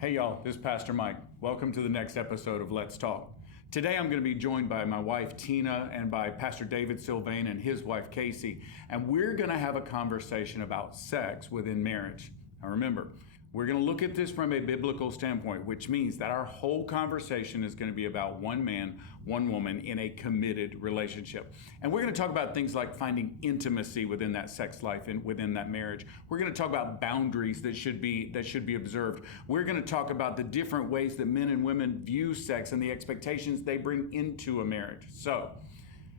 Hey y'all, this is Pastor Mike. Welcome to the next episode of Let's Talk. Today I'm going to be joined by my wife Tina and by Pastor David Sylvain and his wife Kacie, and we're going to have a conversation about sex within marriage. Now remember, we're going to look at this from a biblical standpoint, which means that our whole conversation is going to be about one man, one woman in a committed relationship. And we're going to talk about things like finding intimacy within that sex life and within that marriage. We're going to talk about boundaries that should be observed. We're going to talk about the different ways that men and women view sex and the expectations they bring into a marriage. So,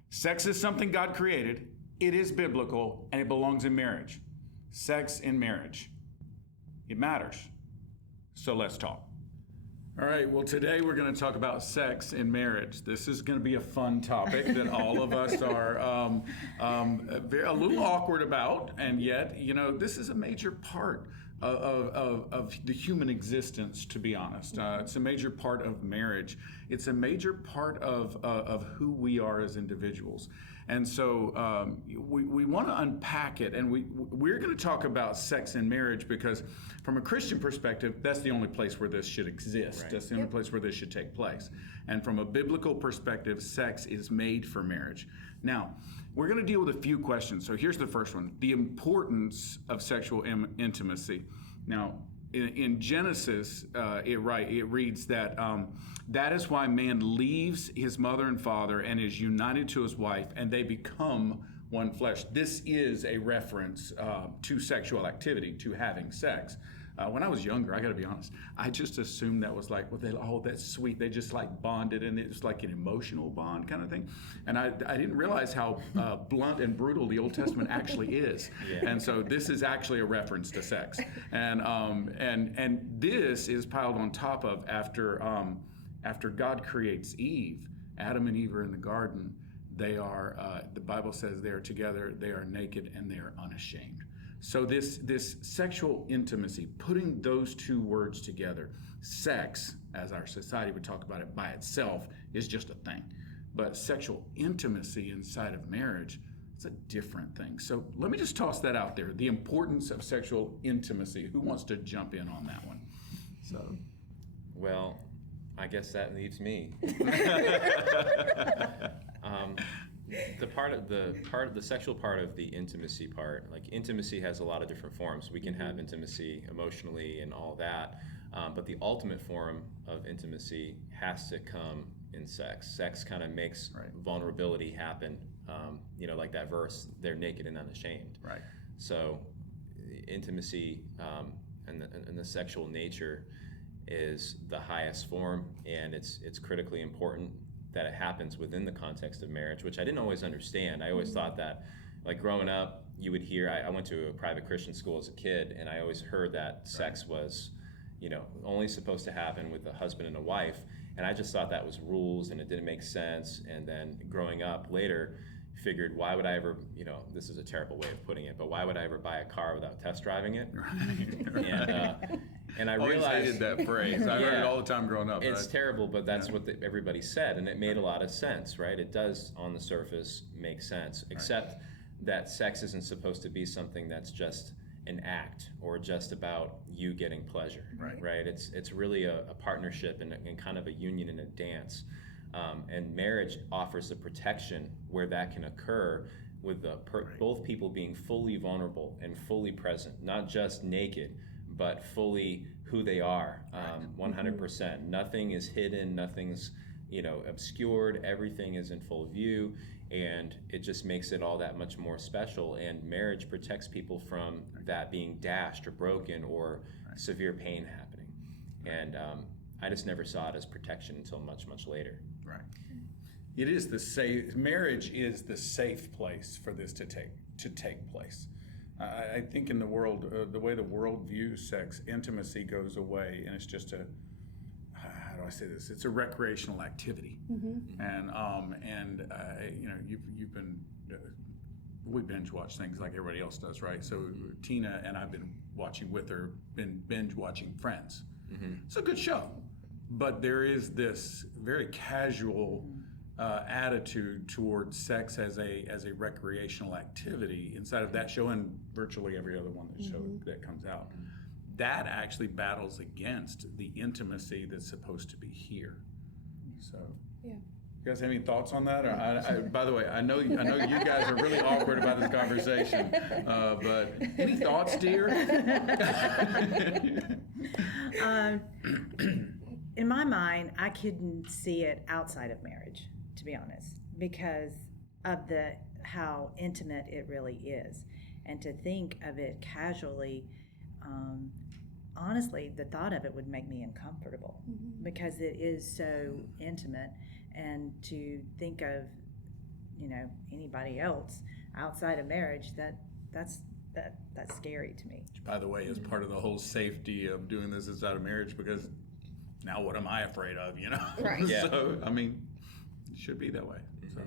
sex is something God created, it is biblical, and it belongs in marriage. Sex in marriage. It matters. So let's talk. All right, well, today we're going to talk about sex in marriage. This is going to be a fun topic that all of us are a little awkward about, and yet, this is a major part of the human existence, to be honest. It's a major part of marriage. It's a major part of who we are as individuals. And so we want to unpack it, and we're going to talk about sex in marriage because from a Christian perspective, that's the only place where this should exist. Right. That's the only place where this should take place. And from a biblical perspective, sex is made for marriage. Now, we're going to deal with a few questions. So here's the first one: the importance of sexual intimacy. Now, in Genesis, it reads that that is why man leaves his mother and father and is united to his wife, and they become one flesh. This is a reference to sexual activity, to having sex. When I was younger, I got to be honest, I just assumed that was like, that's sweet. They just like bonded, and it's like an emotional bond kind of thing. And I didn't realize how blunt and brutal the Old Testament actually is. Yeah. And so this is actually a reference to sex. And this is piled on top of after God creates Eve. Adam and Eve are in the garden. They are, the Bible says they are together, they are naked, and they are unashamed. So this sexual intimacy, putting those two words together, sex, as our society would talk about it by itself, is just a thing. But sexual intimacy inside of marriage, it's a different thing. So let me just toss that out there, the importance of sexual intimacy. Who wants to jump in on that one? So, well, I guess that leaves me. The sexual part of the intimacy part, like intimacy has a lot of different forms. We can have intimacy emotionally and all that, but the ultimate form of intimacy has to come in sex. Sex kind of makes vulnerability happen. Like that verse, they're naked and unashamed. Right. So intimacy and the sexual nature is the highest form, and it's critically important that it happens within the context of marriage, which I didn't always understand. I always thought that, like growing up, you would hear, I went to a private Christian school as a kid, and I always heard that sex was, only supposed to happen with a husband and a wife, and I just thought that was rules, and it didn't make sense. And then growing up later, figured, why would I ever, this is a terrible way of putting it, but why would I ever buy a car without test driving it? And I realized, always hated that phrase. I heard it all the time growing up. It's terrible, but that's what everybody said, and it made a lot of sense, right? It does, on the surface, make sense, except that sex isn't supposed to be something that's just an act or just about you getting pleasure, right? It's really a partnership and kind of a union and a dance. And marriage offers the protection where that can occur with both people being fully vulnerable and fully present, not just naked, but fully who they are, 100%. Nothing is hidden, nothing's obscured, everything is in full view, and it just makes it all that much more special. And marriage protects people from that being dashed or broken or severe pain happening. And I just never saw it as protection until much, much later. Right. It is marriage is the safe place for this to take place. I think in the world, the way the world views sex, intimacy goes away, and it's just how do I say this? It's a recreational activity, we binge watch things like everybody else does, right? So Tina and I've been watching with her, been binge watching Friends. It's a good show, but there is this very casual attitude towards sex as a recreational activity inside of that show and virtually every other one that comes out. that actually battles against the intimacy that's supposed to be here. So, Yeah. you guys have any thoughts on that? Or by the way, I know you guys are really awkward about this conversation, but any thoughts, dear? In my mind, I couldn't see it outside of marriage, to be honest, because of how intimate it really is. And to think of it casually, honestly, the thought of it would make me uncomfortable because it is so intimate. And to think of, anybody else outside of marriage, that's scary to me. By the way, is part of the whole safety of doing this inside of marriage, because now what am I afraid of, Right. Yeah. So, I mean, it should be that way. So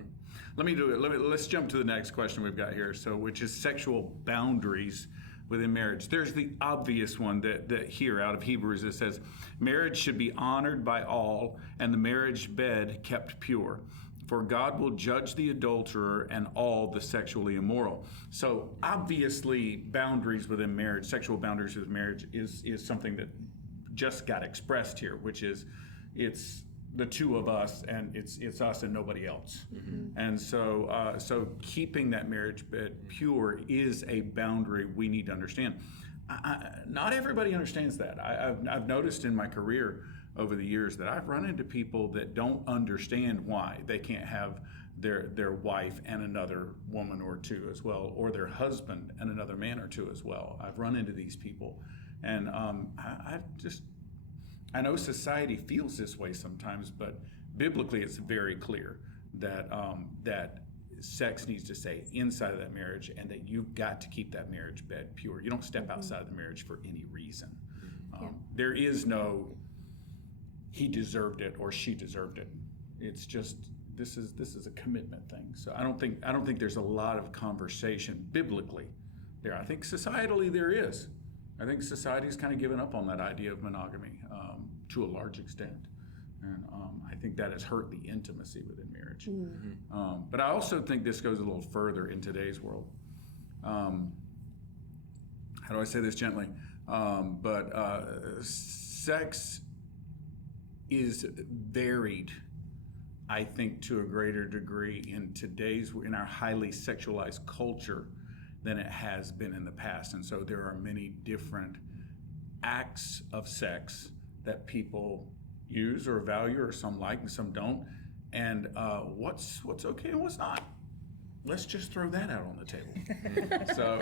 let's jump to the next question we've got here, which is sexual boundaries within marriage. There's the obvious one that here out of Hebrews, it says, marriage should be honored by all, and the marriage bed kept pure. For God will judge the adulterer and all the sexually immoral. So obviously, boundaries within marriage, sexual boundaries within marriage is something that just got expressed here, which is it's the two of us, and it's us and nobody else. And so keeping that marriage bed pure is a boundary we need to understand. Not everybody understands that. I've noticed in my career over the years that I've run into people that don't understand why they can't have their wife and another woman or two as well, or their husband and another man or two as well. I've run into these people, and I know society feels this way sometimes, but biblically it's very clear that sex needs to stay inside of that marriage, and that you've got to keep that marriage bed pure. You don't step outside of the marriage for any reason. There is no he deserved it or she deserved it. It's just this is a commitment thing. So I don't think there's a lot of conversation biblically there. I think societally there is. I think society's kind of given up on that idea of monogamy to a large extent. And I think that has hurt the intimacy within marriage. But I also think this goes a little further in today's world. How do I say this gently? Sex is varied, I think, to a greater degree in our highly sexualized culture than it has been in the past. And so there are many different acts of sex that people use or value, or some like and some don't. And what's okay and what's not. Let's just throw that out on the table. So,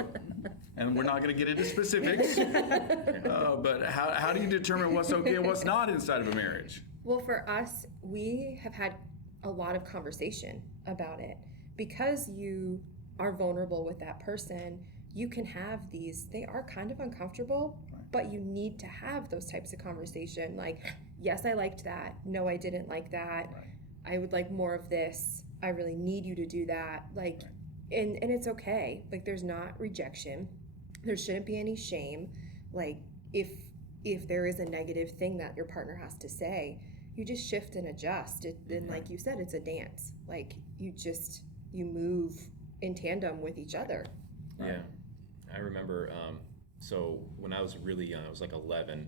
and we're not going to get into specifics, but how do you determine what's okay and what's not inside of a marriage? Well, for us, we have had a lot of conversation about it. Because you are vulnerable with that person, you can have these, they are kind of uncomfortable, but you need to have those types of conversation. Like, yes, I liked that. No, I didn't like that. I would like more of this. I really need you to do that. Like, and it's okay. Like, there's not rejection. There shouldn't be any shame. Like, if there is a negative thing that your partner has to say, you just shift and adjust. And like you said, it's a dance. Like, you move in tandem with each other. Yeah. I remember, so when I was really young, I was like 11,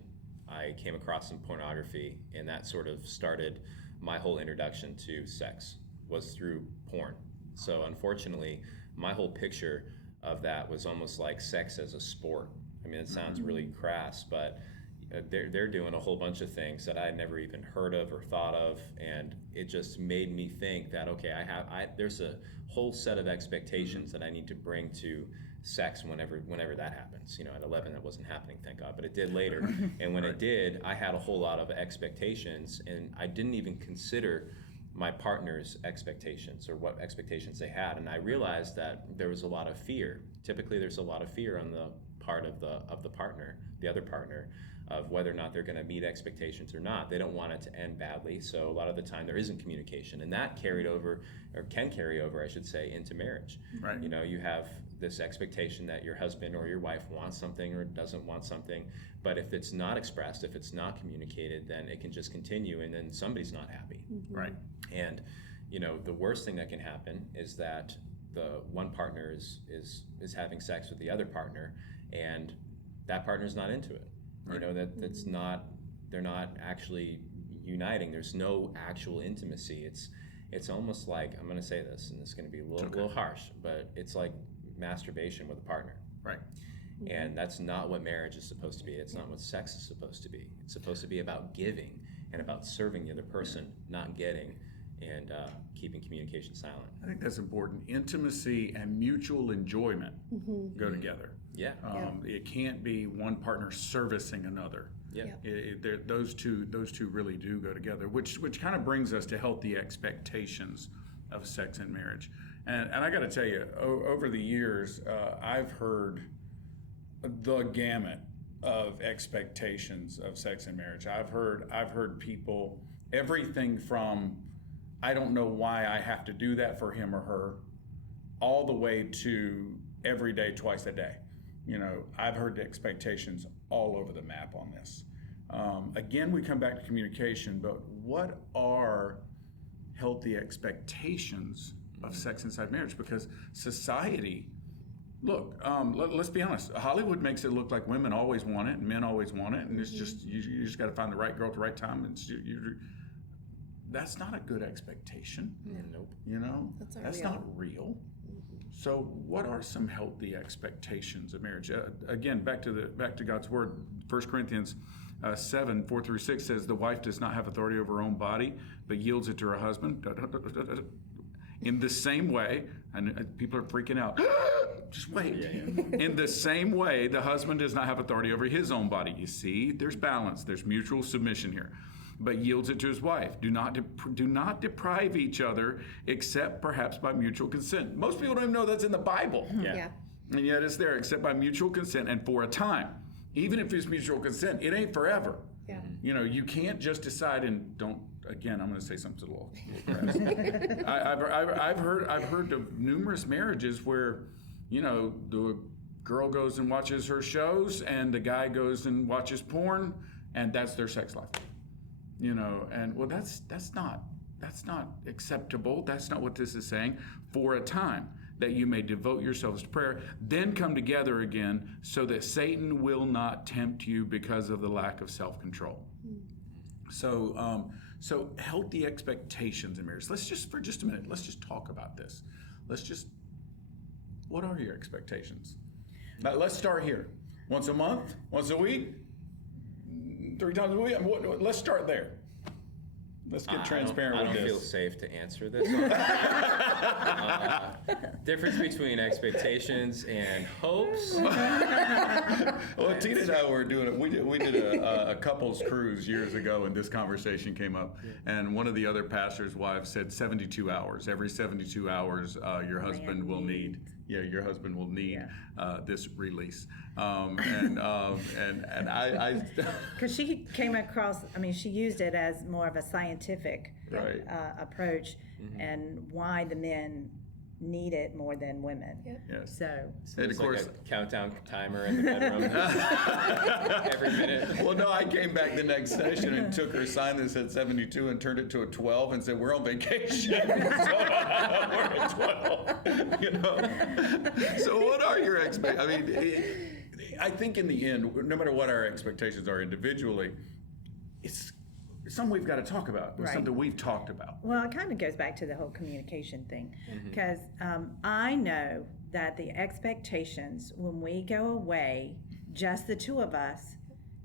I came across some pornography, and that sort of started my whole introduction to sex was through porn. So unfortunately, my whole picture of that was almost like sex as a sport. I mean, it sounds really crass, but they're doing a whole bunch of things that I had never even heard of or thought of, and it just made me think that, okay, there's a whole set of expectations that I need to bring to sex whenever that happens. At 11 that wasn't happening, thank God, but it did later. And when it did, I had a whole lot of expectations, and I didn't even consider my partner's expectations or what expectations they had. And I realized that there was a lot of fear. Typically there's a lot of fear on the part of the partner, the other partner, of whether or not they're going to meet expectations or not. They don't want it to end badly, so a lot of the time there isn't communication, and that carried over, or can carry over, I should say, into marriage. Right. You have this expectation that your husband or your wife wants something or doesn't want something, but if it's not expressed, if it's not communicated, then it can just continue, and then somebody's not happy. Right. And the worst thing that can happen is that the one partner is having sex with the other partner, and that partner's not into it. You know, that's not, they're not actually uniting. There's no actual intimacy. It's almost like, I'm going to say this, and it's going to be a little harsh, but it's like masturbation with a partner. Right. And that's not what marriage is supposed to be. It's not what sex is supposed to be. It's supposed to be about giving and about serving the other person, not getting, and keeping communication silent. I think that's important. Intimacy and mutual enjoyment go together. Yeah. It can't be one partner servicing another. Yeah. Those two really do go together, which kind of brings us to healthy expectations of sex and marriage. And I got to tell you, over the years, I've heard the gamut of expectations of sex and marriage. I've heard people, everything from, I don't know why I have to do that for him or her, all the way to every day, twice a day. You know, I've heard the expectations all over the map on this. Again, we come back to communication, but what are healthy expectations of sex inside marriage? Because society, look, let's be honest, Hollywood makes it look like women always want it and men always want it, and it's just, you just got to find the right girl at the right time. And that's not a good expectation. Nope. You know, That's not real. So what are some healthy expectations of marriage? Again, back to God's word. 1 Corinthians 7:4-6 says, the wife does not have authority over her own body, but yields it to her husband. In the same way, and people are freaking out, just wait. In the same way, the husband does not have authority over his own body. You see, there's balance, there's mutual submission here. But yields it to his wife. Do not deprive each other, except perhaps by mutual consent. Most people don't even know that's in the Bible. Yeah. And yet it's there, except by mutual consent and for a time. Even if it's mutual consent, it ain't forever. Yeah. You know, you can't just decide and don't. Again, I'm going to say something a little crass. I've heard of numerous marriages where, you know, the girl goes and watches her shows, and the guy goes and watches porn, and that's their sex life. You know, and well, that's not acceptable. That's not what this is saying. For a time, that you may devote yourselves to prayer, then come together again, so that Satan will not tempt you because of the lack of self-control. So healthy expectations in marriage. Let's just, for just a minute, let's just talk about this. What are your expectations? Now, let's start here. Once a month? Once a week? 3 times a week? Let's start there. Let's get transparent with this. I don't feel safe to answer this. Difference between expectations and hopes. Well, Tina and I were doing it. We did a couples cruise years ago, and this conversation came up. And one of the other pastors' wives said 72 hours. Every 72 hours, your husband will need. Yeah, your husband will need this release. And I Because she came across, I mean, she used it as more of a scientific approach, and why the men need it more than women. Yep. Yes. So And of It's course, like a countdown timer in the bedroom every minute. well, no, I came back the next session and took her sign that said 72 and turned it to a 12 and said, we're on vacation. So we're at 12, you know. So what are your expectations? I mean, I think in the end, no matter what our expectations are individually, it's something we've got to talk about. It's Right. something we've talked about. Well, it kind of goes back to the whole communication thing, because I know that the expectations when we go away, just the two of us,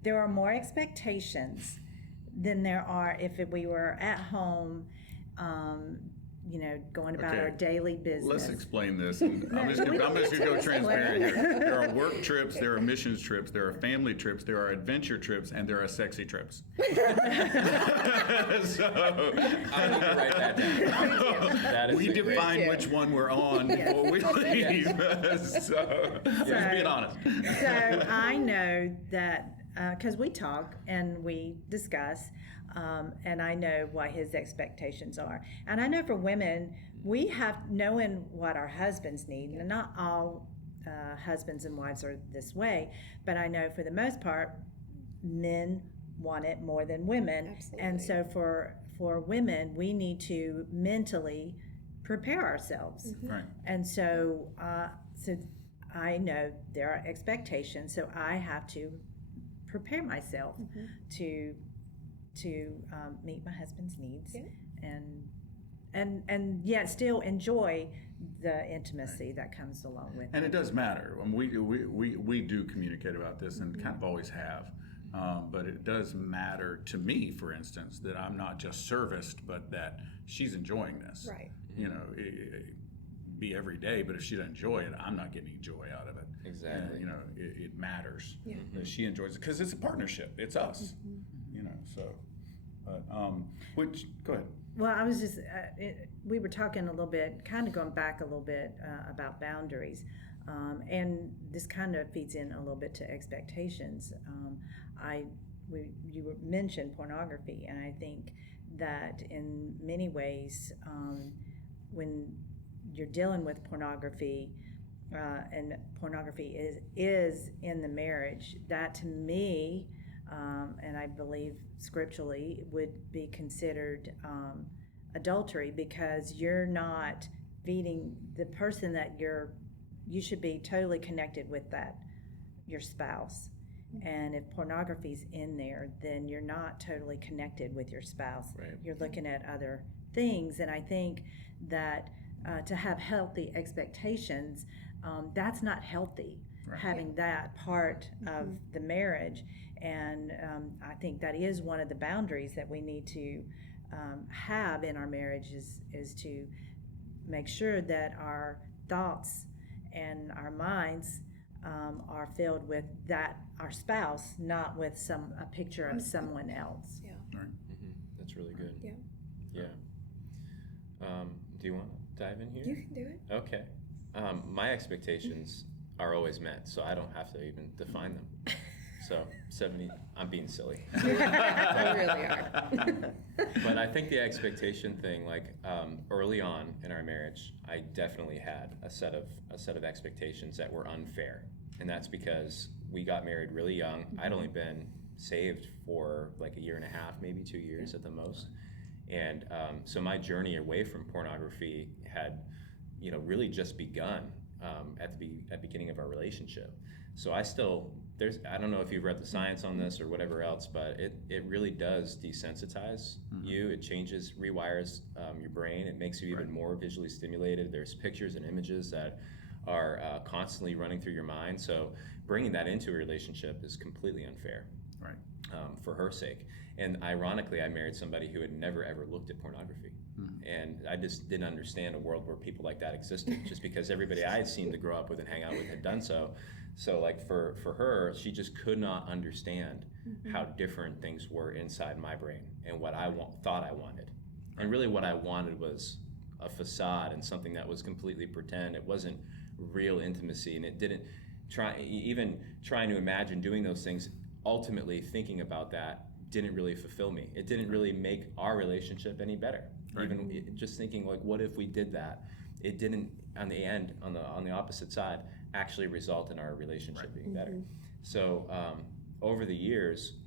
there are more expectations than there are if we were at home, you know, going about Okay. our daily business. Let's explain this. And I'm just gonna go transparent here. There are work trips, there are missions trips, there are family trips, there are adventure trips, and there are sexy trips. So I need to write that down. That is we a great- define which one we're on before we leave. So just being honest. So I know that because we talk and we discuss, and I know what his expectations are. And I know for women, we have knowing what our husbands need, and not all husbands and wives are this way, but I know for the most part, men want it more than women. Absolutely. And so for women, we need to mentally prepare ourselves. Right. And so, so I know there are expectations, so I have to prepare myself to meet my husband's needs, and yet still enjoy the intimacy that comes along with And it. it does matter. We do communicate about this and kind of always have. But it does matter to me, for instance, that I'm not just serviced, but that she's enjoying this. Right. You know, it be every day, but if she doesn't enjoy it, I'm not getting any joy out of it. Exactly. And, you know, it matters Yeah. that she enjoys it because it's a partnership. It's us. You know, so. But go ahead. Well, I was just, we were talking a little bit, kind of going back a little bit about boundaries. And this kind of feeds in a little bit to expectations. You mentioned pornography, and I think that in many ways, when you're dealing with pornography, and pornography is in the marriage, that to me, and I believe scripturally, would be considered adultery, because you're not feeding the person that you should be totally connected with, that your spouse. And if pornography's in there, then you're not totally connected with your spouse. Right. You're looking at other things. And I think that to have healthy expectations, that's not healthy, having that part of the marriage. And I think that is one of the boundaries that we need to have in our marriage, is to make sure that our thoughts and our minds are filled with that, our spouse, not with a picture of someone else. Yeah. That's really good. Yeah. Yeah. Do you want to dive in here? You can do it. Okay. My expectations are always met, so I don't have to even define them. So 70, I'm being silly. You really are. But I think the expectation thing, like early on in our marriage, I definitely had a set of expectations that were unfair, and that's because we got married really young. I'd only been saved for like a year and a half, maybe 2 years at the most, and so my journey away from pornography had, really just begun at the beginning of our relationship. So I don't know if you've read the science on this or whatever else, but it really does desensitize you. It rewires your brain. It makes you even more visually stimulated. There's pictures and images that are constantly running through your mind. So bringing that into a relationship is completely unfair, for her sake. And ironically, I married somebody who had never ever looked at pornography. And I just didn't understand a world where people like that existed, just because everybody I had seemed to grow up with and hang out with had done so. So like for her, she just could not understand how different things were inside my brain and what I thought I wanted. And really what I wanted was a facade and something that was completely pretend. It wasn't real intimacy, and it didn't trying to imagine doing those things, ultimately thinking about that didn't really fulfill me. It didn't really make our relationship any better. Even just thinking like, what if we did that? It didn't, on the opposite side, actually result in our relationship being better. So over the years,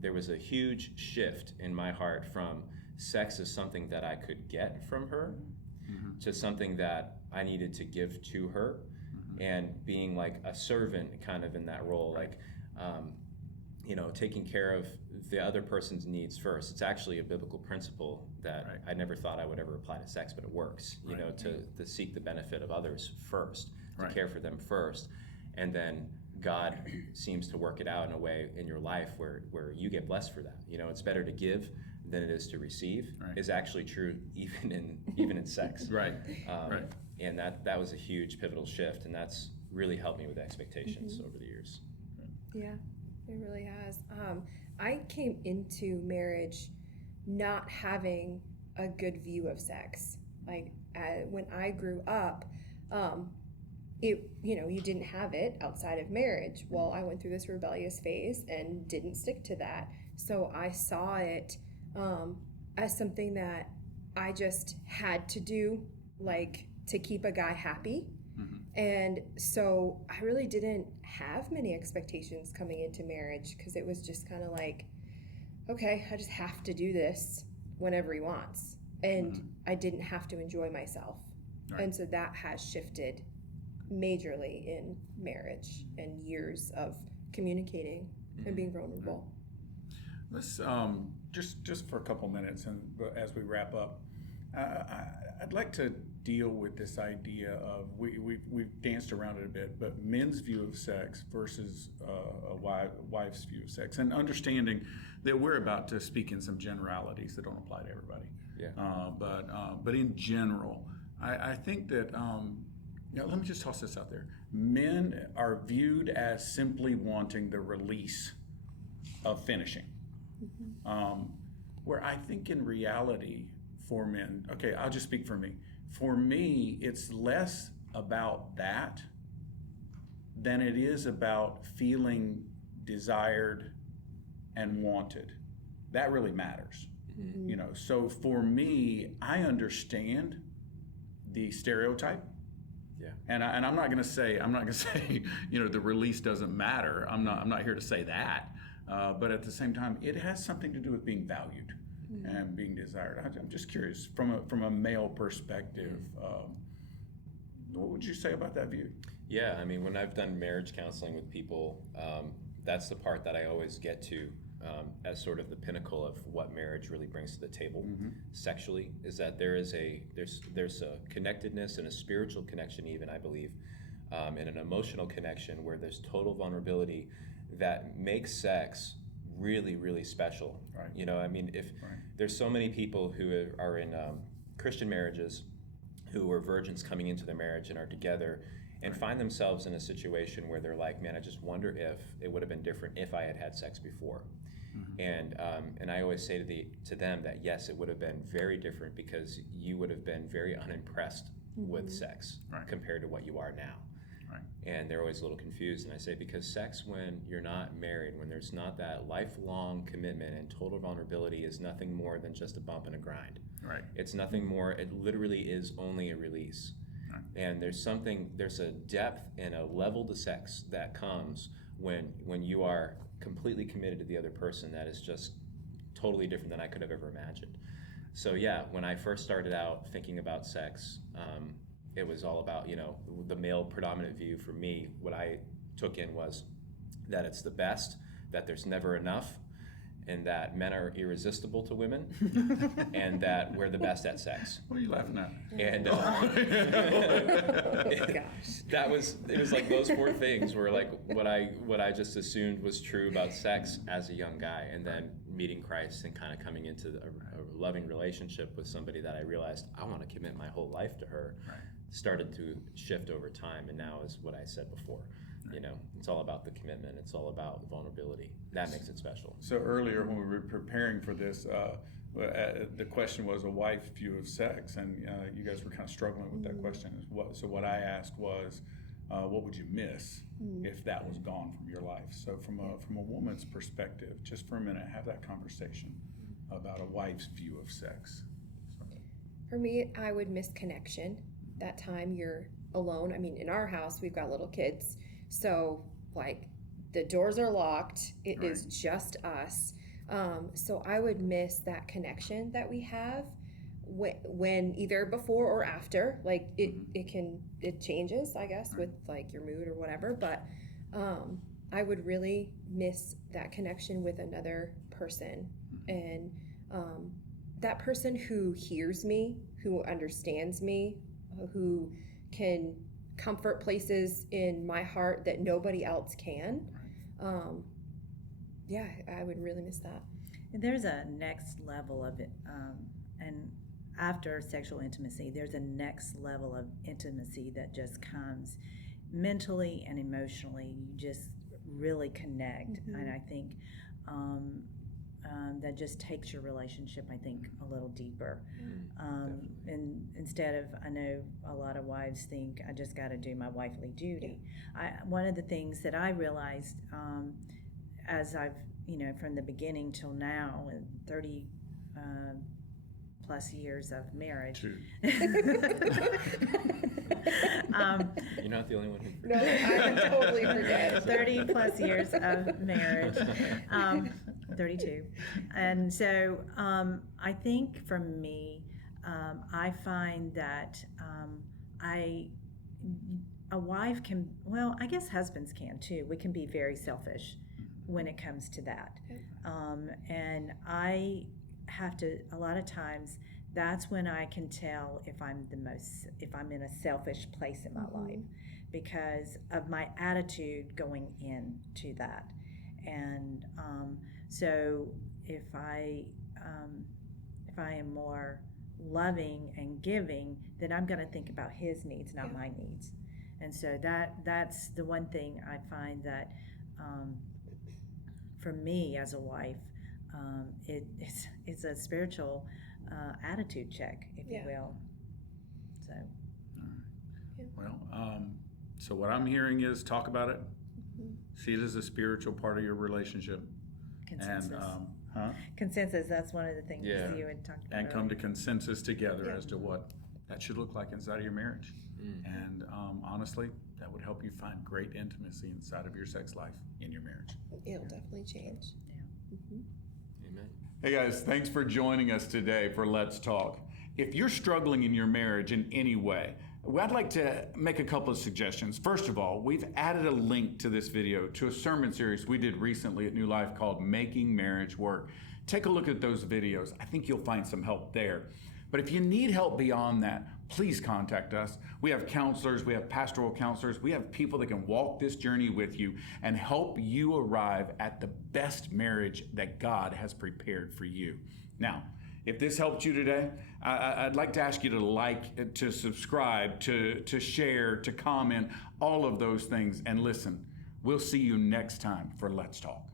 there was a huge shift in my heart from sex as something that I could get from her to something that I needed to give to her, and being like a servant kind of in that role, like taking care of the other person's needs first. It's actually a biblical principle that I never thought I would ever apply to sex, but it works, to seek the benefit of others first, to care for them first, and then God seems to work it out in a way in your life where you get blessed for that. It's better to give than it is to receive, is actually true even in sex. And that was a huge pivotal shift, and that's really helped me with expectations over the years. Yeah, it really has. I came into marriage not having a good view of sex. Like when I grew up, you didn't have it outside of marriage. Well, I went through this rebellious phase and didn't stick to that. So I saw it as something that I just had to do, like to keep a guy happy. And so I really didn't have many expectations coming into marriage, because it was just kind of like, okay, I just have to do this whenever he wants. And I didn't have to enjoy myself. And so that has shifted majorly in marriage and years of communicating and being vulnerable. Let's just for a couple minutes, and as we wrap up, I'd like to deal with this idea of we've danced around it a bit, but men's view of sex versus a wife's view of sex, and understanding that we're about to speak in some generalities that don't apply to everybody. Yeah. But in general, I think that let me just toss this out there. Men are viewed as simply wanting the release of finishing. Where I think in reality for men, okay, I'll just speak for me. For me, it's less about that than it is about feeling desired and wanted. That really matters. So for me, I understand the stereotype. Yeah. And I'm not going to say the release doesn't matter. I'm not here to say that. But at the same time, it has something to do with being valued and being desired. I'm just curious, from a male perspective, what would you say about that view? Yeah, I mean, when I've done marriage counseling with people, that's the part that I always get to as sort of the pinnacle of what marriage really brings to the table sexually, is that there's a connectedness and a spiritual connection even, I believe, and an emotional connection where there's total vulnerability that makes sex really, really special. Right. I mean, if there's so many people who are in Christian marriages who are virgins coming into their marriage and are together and find themselves in a situation where they're like, man, I just wonder if it would have been different if I had had sex before. And I always say to them that yes, it would have been very different because you would have been very unimpressed with sex compared to what you are now. Right. And they're always a little confused, and I say, because sex when you're not married, when there's not that lifelong commitment and total vulnerability, is nothing more than just a bump and a grind. Right. It's nothing more, it literally is only a release. Right. And there's a depth and a level to sex that comes when you are completely committed to the other person that is just totally different than I could have ever imagined. So yeah, when I first started out thinking about sex, it was all about, the male predominant view for me. What I took in was that it's the best, that there's never enough, and that men are irresistible to women, and that we're the best at sex. What are you laughing at? And Gosh. it was like those four things were like what I just assumed was true about sex as a young guy, and then meeting Christ and kind of coming into a loving relationship with somebody that I realized I want to commit my whole life to her. Right. Started to shift over time, and now is what I said before. It's all about the commitment. It's all about vulnerability. That makes it special. So earlier when we were preparing for this, the question was a wife's view of sex, and you guys were kind of struggling with that question. So what I asked was, what would you miss if that was gone from your life? So from a woman's perspective, just for a minute, have that conversation about a wife's view of sex. For me, I would miss connection. That time you're alone. I mean, in our house, we've got little kids. So, like, the doors are locked. It is just us. So I would miss that connection that we have when either before or after. Like, it changes, I guess, with, like, your mood or whatever. But I would really miss that connection with another person. And that person who hears me, who understands me, who can comfort places in my heart that nobody else can. I would really miss that. There's a next level of it, and after sexual intimacy, there's a next level of intimacy that just comes mentally and emotionally. You just really connect, and I think that just takes your relationship, I think, a little deeper. And instead of, I know a lot of wives think, I just got to do my wifely duty. One of the things that I realized as I've, from the beginning till now, 30 plus years of marriage. You're not the only one who No, I totally forget. 30 plus years of marriage. 32. And so I think for me, I find that a wife can, well, I guess husbands can too. We can be very selfish when it comes to that. Okay. And I have to, a lot of times, that's when I can tell if I'm in a selfish place in my life, because of my attitude going into that. And so if I am more loving and giving, then I'm going to think about his needs, not my needs. And so that's the one thing I find that for me as a wife, it's a spiritual attitude check, if you will. So. Well, so what I'm hearing is talk about it. See it as a spiritual part of your relationship. Consensus. And Consensus, that's one of the things Yeah. you had talked about. and come to earlier. consensus together as to what that should look like inside of your marriage. And honestly, that would help you find great intimacy inside of your sex life in your marriage. It'll definitely change. Amen. Hey guys, thanks for joining us today for Let's Talk. If you're struggling in your marriage in any way, I'd like to make a couple of suggestions. First of all, we've added a link to this video to a sermon series we did recently at New Life called Making Marriage Work. Take a look at those videos. I think you'll find some help there. But if you need help beyond that, please contact us. We have counselors, we have pastoral counselors, we have people that can walk this journey with you and help you arrive at the best marriage that God has prepared for you. Now, if this helped you today, I'd like to ask you to like, to subscribe, to share, to comment, all of those things. And listen, we'll see you next time for Let's Talk.